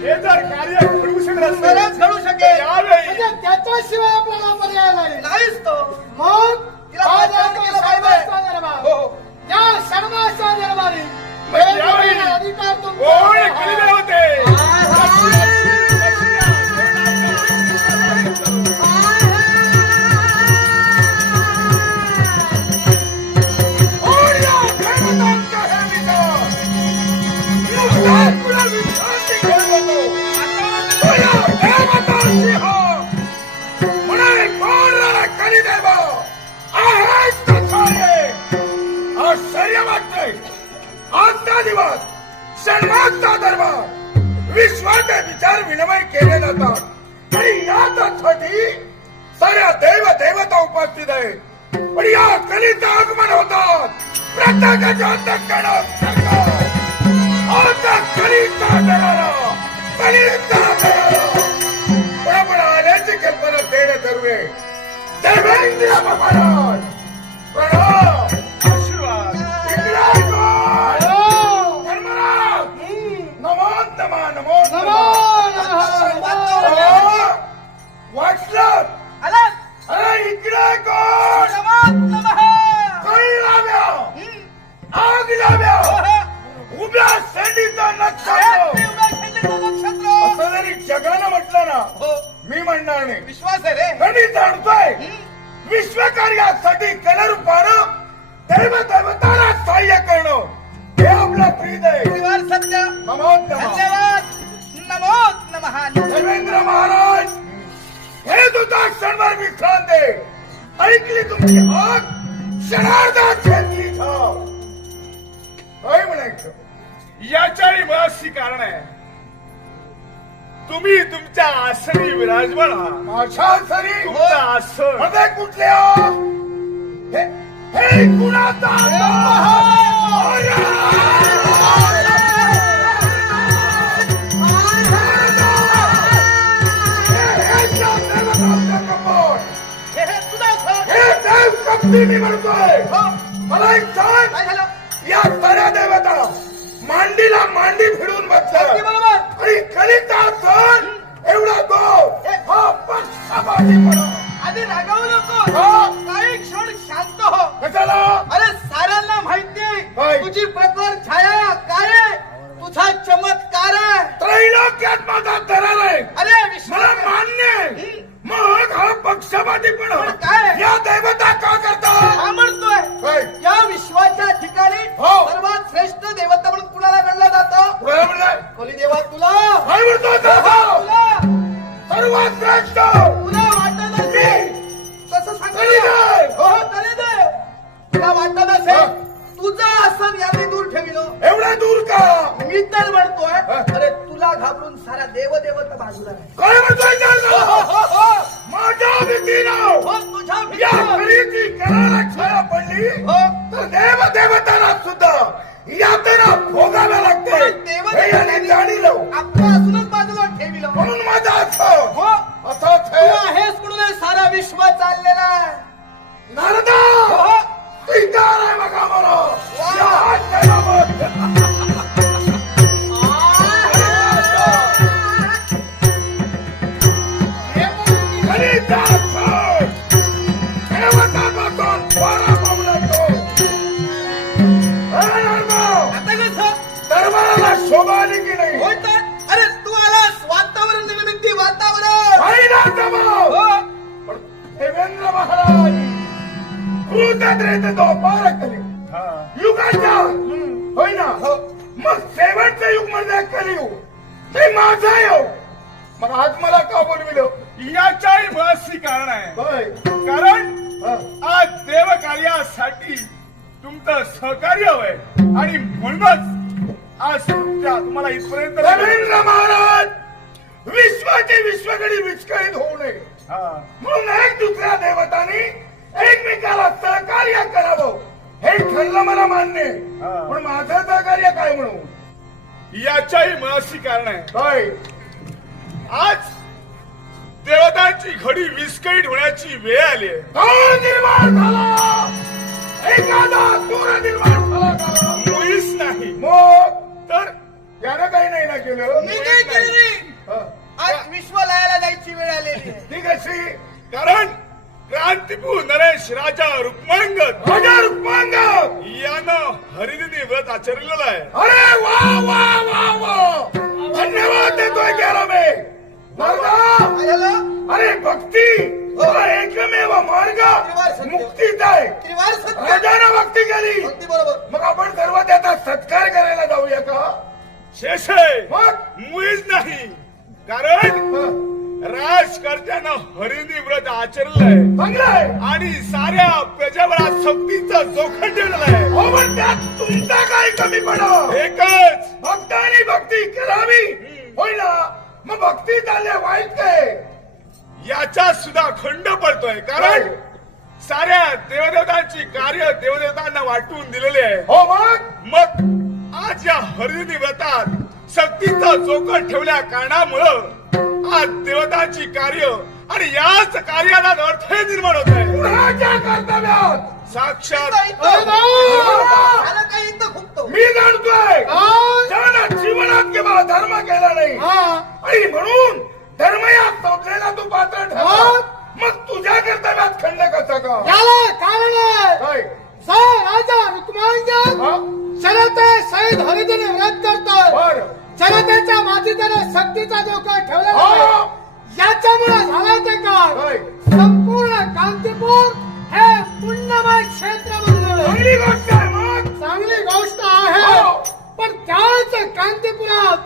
हे जर कार्य घडवू शकत असेल तरच घडू शकेल. म्हणजे त्याच्याशिवाय आपल्याला पर्याय नाही. नाहीच तो. मग तिला आज आपण. शर्माच्या दरबार. हो या शर्माच्या दरबारी वेगवेगळे अधिकार तुमचे कोण आहेत. केलेले होते? विश्वाचे विचार विनिमय केले जातात. आणि यासाठी साऱ्या देव देवता उपस्थित आहेत. पण या कलीचं आगमन होतात. प्रत्येकाच्या अंतःकरणात सरकार. आता कलीचा दरारा कलीचा दरारा पण आपण आल्याची कल्पना देणे सर्वे देवेंद्र महाराज आला अरे इकडे कोण? लाव्या आग लाव्या उभ्या शेंडीचा नक्षत्र! असं जरी जगानं म्हटलं ना हो. मी म्हणणार नाही. विश्वास आहे रे. कधी जाणतोय विश्वकार्यासाठी कलरूपानं देव देवताला सहाय्य करणं. हे आपलं प्रीत आहे. सत्य. नमो नमः नमो नमः देवेंद्र महाराज. आहे ऐकली तुमची हाक? क्षणार्धात घेतली काय म्हणायचं? याच्याही मुळाशी कारण आहे. तुम्ही तुमच्या आसनी विराजमान आहात. माझ्या सरी तुमचं आसनमध्ये कुठल्या हे हे कुणाचा कपटी मी म्हणतोय हो. मला एक सांग. या साऱ्या देवता मांडीला मांडी फिरून बसतात. आणि कलिता सण एवढा गो हा आधी रागावू नको. हो. काही क्षण शांत हो. कशाला? अरे साऱ्यांना माहिती? तुझी प्रखर छाया काय? तुझा चमत्कार आहे. त्रैलोक्यात माझा दरार आहे. अरे मला मान्य आहे. मग हा पक्षपातीपणा पण काय? या देवता का करतात हा म्हणतोय? या विश्वाच्या ठिकाणी हो. सर्वात श्रेष्ठ देवता म्हणून कुणाला गणलं जातं? कोली देवा तुला. सर्वात श्रेष्ठ. तुला वाटत असेल? तसं सांग कलिदेव. हो कलिदेव तुला वाटत असेल? तुझं आसन यांनी दूर ठेविलं. एवढा दूर का? मी तर म्हणतोय हा. अरे तुला घाबरून सारा देव देवता बाजूला काय म्हणतोय हो? हो, हो, हो. कराला छाया पडली हो. तर देव देवताला सुद्धा यातना भोगाव्या लागते. जाणीलं आपलं असूनच बाजूला ठेविलं म्हणून माझा असं हो. असंच आहेस म्हणून सारा विश्व चाललेला आहे. नारदा! हो. स्वीकार आहे बघा मला. तो पार केले युगाच्या. होय ना? मग शेवटचं युग म्हणजे कलियुग. ते माझा योग मग आज मला का बोलविलं? याच्याही मुळाशी कारण आहे. कारण हा. आज देवकार्यासाठी तुमचं सहकार्य हवंय आणि म्हणूनच आज तुमच्या तुम्हाला इथपर्यंत देवेंद्र महाराज विश्वाची विश्वगडी विस्कळीत होऊ नये. हा. म्हणून एक दुसऱ्या देवतांनी एकमेकाला सहकार्य करावं. हे ठरलं मला मान्य पण माझं सहकार्य काय म्हणू याच्याही मनाशी कारण आहे. काय? आज देवतांची घडी विस्कळीत होण्याची वेळ आली निर्माण झाला! एखादा दूर निर्माण झाला मुळीच नाही. मग? तर? त्यानं काही नाही ना केलं. मी काही केलं जायची वेळ आलेली ती कशी कारण रे नरेश राजा रुक्मांगद. राजा रुक्मांग यानं हरिदिनी व्रत आचरलेलं आहे. अरे वा वा वा वा! धन्यवाद देतोय त्याला मी? अरे भक्ती! हा. एकमेव मार्ग मुक्तीचा आहे. राजानं भक्ती केली. मग आपण सर्व त्याचा सत्कार करायला जाऊया का? शेष आहे मग? मुळीच नाही. कारण राजकर्त्यानं हरिदिनी व्रत आचरलं आहे चांगलं आहे आणि साऱ्या प्रजाबळात सक्तीचा जोखड ठेवलेला आहे हो त्यात तुमचा काय कमी पडा? एकच. भक्तानी भक्ती करावी ना मग भक्ती झाल्या वाईट काय याचा सुद्धा खंड पडतोय कारण साऱ्या देवदेवतांची कार्य देवदेवतांना वाटून दिलेले आहे. हो मग? मग आज या हरिदिनी व्रतात सक्तीचा जोखड ठेवल्या कारणामुळं आज देवतांची कार्य आणि याच कार्याला अर्थ निर्माण होत आहे. कुणाच्या कर्तव्यात साक्षात काय इथं. खुपतो मी जाणतोय. काय? जीवनात किंवा धर्म केला नाही हा. आणि म्हणून धर्म या संस्थेला तू पात्र ठरला मग? तुझ्या कर्तव्यात खंड कसा का? याला कारण आहे. काय? जय राजा रुक्मांगद हा? जनते सहित हरिदिनी व्रत मातीने सक्तीचा धोका ठेवलेला हा. आहे याच्यामुळे झालाय ते काय संपूर्ण कांतीपूर हे पुण्यमय क्षेत्र चांगली गोष्ट आहे हो. पण त्याच कांतीपुरात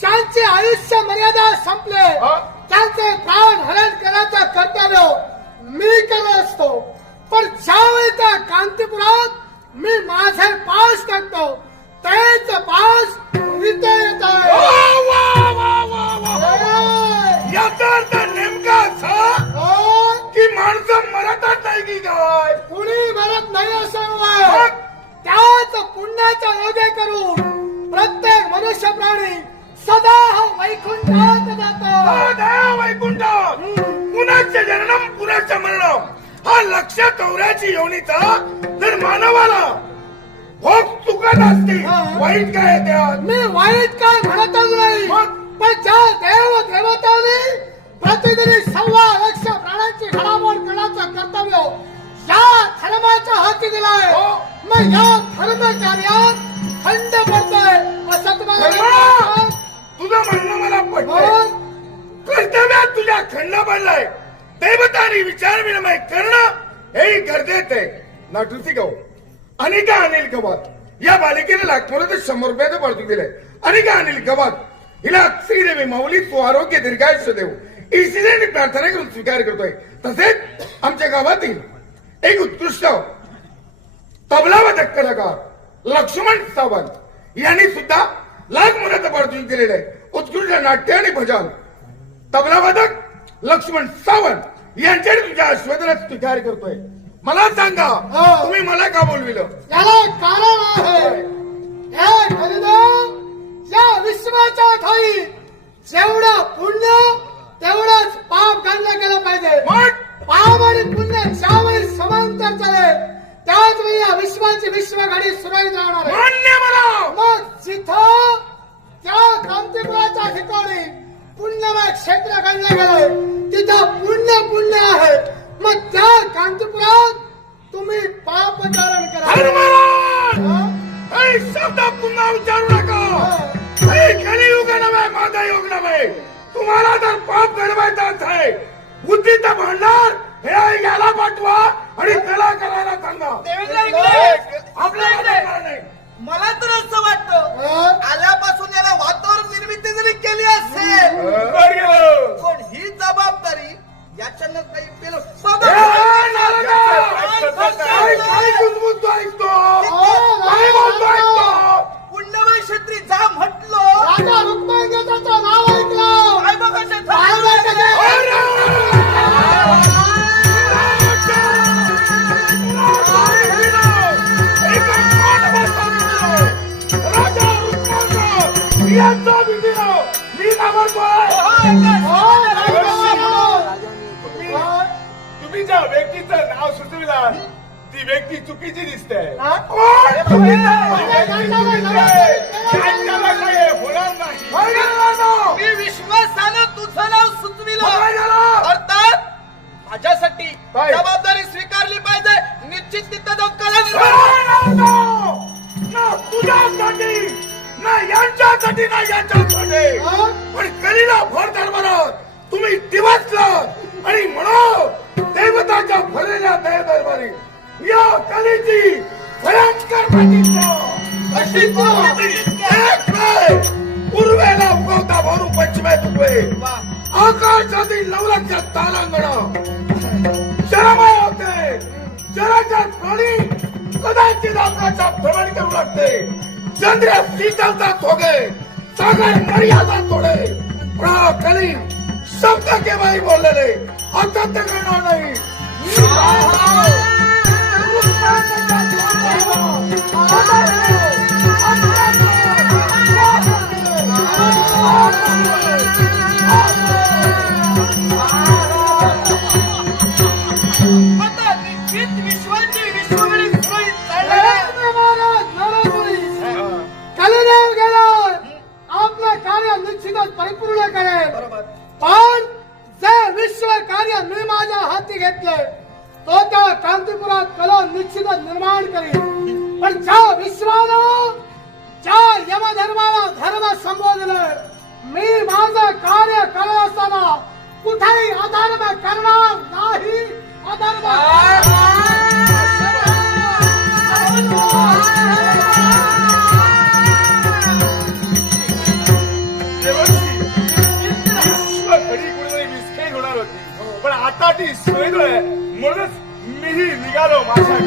ज्यांचे आयुष्य मर्यादा संपले हा? त्यांचे प्राण हरण करायचं कर्तव्य मी केलं असतो. पण ज्यावेळी त्या कांतीपुरात मी माझे पास करतो तेच पास इथे येत आहे. ए, याचा अर्थ नेमका असा की माणसं मरतात नाही की काय? कुणी मरत नाही असं? त्याच पुण्याच्या योगे करून प्रत्येक मनुष्य प्राणी सदा हा वैकुंठात जातो. हा दया वैकुंठ पुण्याचे जननम पुण्याचे मरणम हा लक्ष चौऱ्याची योनीचा जर मानवाला भोग चुकत असते. वाईट काय त्यात? मी वाईट काय म्हणतच नाही? पण ज्या देव देवतांनी प्रतिदिनी सव्वा लक्ष प्राण्यांची घडामोड करण्याचं कर्तव्य या धर्माच्या हाती दिलाय हो. मग या धर्म कार्यात खंड पडतोय. असं तुम्हाला? तुझं म्हणणं मला पटलं कर्तव्यात तुझ्या खंड पडलाय. दैवतानी विचार विनिमय करणं हे गरजेचं आहे. नाटूची गाव अनिका अनिल गवात. या बालिकेने लागतो शंभर रुपयाचं पाठवून दिलंय. अनिका अनिल गवात हिला श्रीदेवी माऊली तू आरोग्य दीर्घायुष्य देऊ. ईश्वराने प्रार्थना करून स्वीकार करतोय. तसेच आमच्या गावातील एक उत्कृष्ट तबलावादक कलाकार लक्ष्मण सावंत यांनी सुद्धा लाख मुलाचं पाठवून केलेलं आहे उत्कृष्ट नाट्य आणि भजन. तबलावादक लक्ष्मण सावंत यांच्याकडे तुझ्या आश्वासनात स्वीकार करतोय. मला सांगा हा. तुम्ही मला का बोलविलं? याला कारण आहे. या विश्वाच्या ठाई जेवढं पुण्य तेवढंच पाप गणलं गेलं पाहिजे? पाप आणि पुण्य ज्यावेळी समांतर चाले त्याच वेळी या विश्वाची विश्वघडी सुरळीत राहणार आहे. मग जिथं त्या क्रांतीपुराच्या ठिकाणी पुण्यमय क्षेत्र गणलं गेलंय तिथं पुण्य पुण्य आहे. मग त्या कांतीपुरात तुम्ही पाप धारण करा. शब्द पुन्हा उच्चारू नका! हे. कलियुग नव्हे माझा योग नव्हे. तुम्हाला जर पाप घडवायचाच आहे. बुद्धीचा भांडार हे याला पाठवा आणि त्याला करायला सांगा. मला तर असं वाटतं? आल्यापासून याला वातावरण निर्मिती जरी केली असेल यांचा विधिनो मी घाबरतोय राजा. तुम्ही ज्या व्यक्तीचं नाव सुचविला ती व्यक्ती चुकीची दिसते? मी विश्वासानं तुझं नाव सुचविलं? अर्थात माझ्यासाठी? जबाबदारी स्वीकारली पाहिजे. निश्चित तिथं जाऊन कला तुझ्यासाठी ना यांच्यासाठी ना यांच्यासाठी हा? पण कलीला भर दरबारात तुम्ही दिवसलात आणि म्हणून देवताच्या भरलेल्या दया दरबारी या कलीची भयंकर अशी. एक पूर्वेला उगवता उगवे वा. आकाशातील तारांगण शरमय होते जराच्या प्राणी कदाचित आकाशात भ्रमण करू लागते चंद्र शीतलता थोगे सागर मर्यादा तोडे पण हा कली शब्द केव्हाही बोललेले असत्य करणार नाही मी अधर्म करणार नाही. अधर्म पण आता ती सोय म्हणूनच मीही निघालो माझ्या